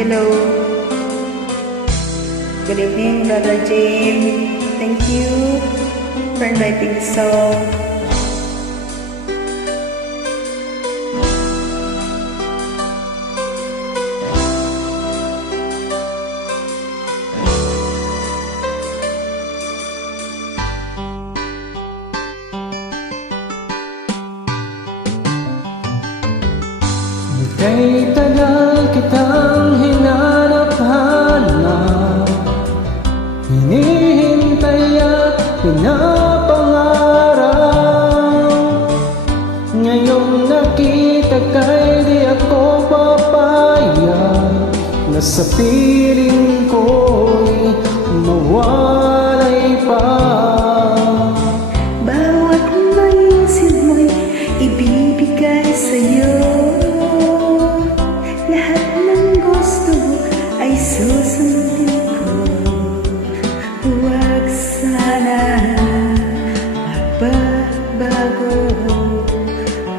Hello. Good evening, Brother James. Thank you for inviting the song. Kay tagal kitang hinanap-hanap, hinihintay at pinapangarap. Ngayong nakita ka'y di ako papayag na sa piling ko'y mawalay pa. Bawat maisip mo'y ibibigay sa'yo. Lahat ng gusto mo ay susundin ko. Huwag sana magbabago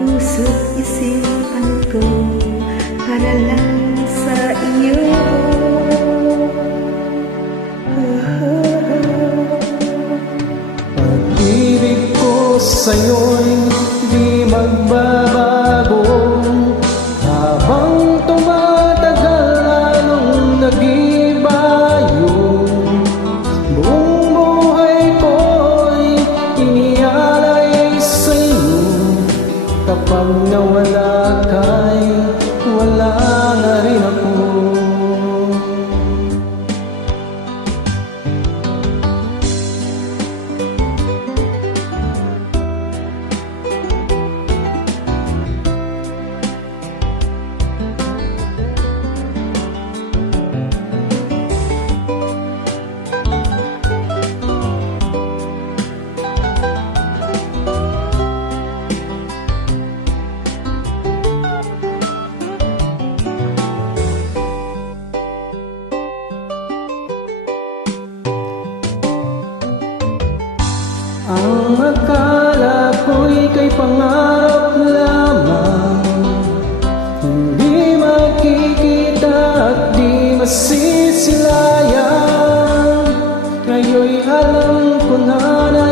puso't isipan ko para lang sa iyo. Pag-ibig ko sa'yo'y di magbabago. Habang tumatagal lalong nag-iba yun. Buong buhay ko'y inialay sa'yo. Kapag nawala ka'y wala na rin ako. Ang akala ko'y kay pangarap lamang, hindi makikita at di masisilayan. Ngayon'y alam ko na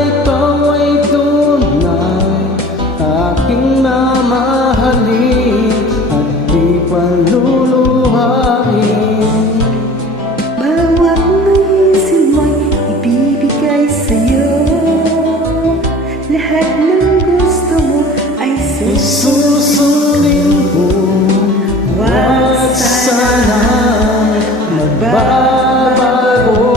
ikaw ay tunay, aking mamahalin at di paluluhain. Bawat naisip mo'y ibibigay sa'yo. Lahat ng gusto mo ay susundin ko. Huwag sana magbabago.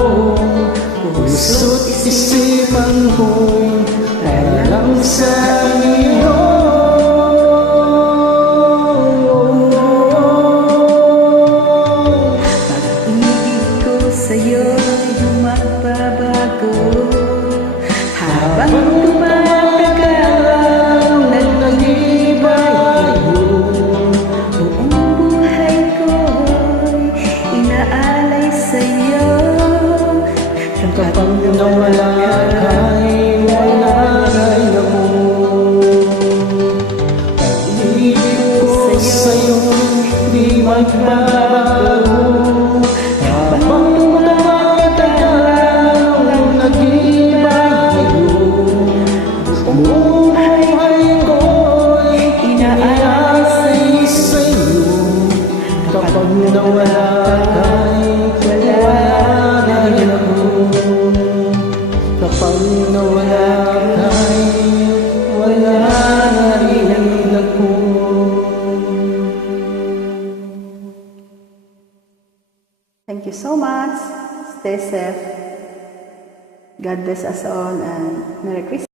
Puso't isipan ko'y para lang sa iyo. Pag-ibig ko sa'yo'y magbabago. Habang tumatagal nag-iba yun. Buong buhay ko'y inaalay sa'yo. Kapag nawala ka'y wala na rin ako. Pag-ibig ko sa'yo di magbabago. Habang tumatagal nag-iba yun. Buong buhay ko'y inaalay sa'yo. Kapag nawala ka'y wala na rin ako. Kapag nawala ka'y wala na rin ako. Thank you so much. Stay safe. God bless us all and Merry Christmas.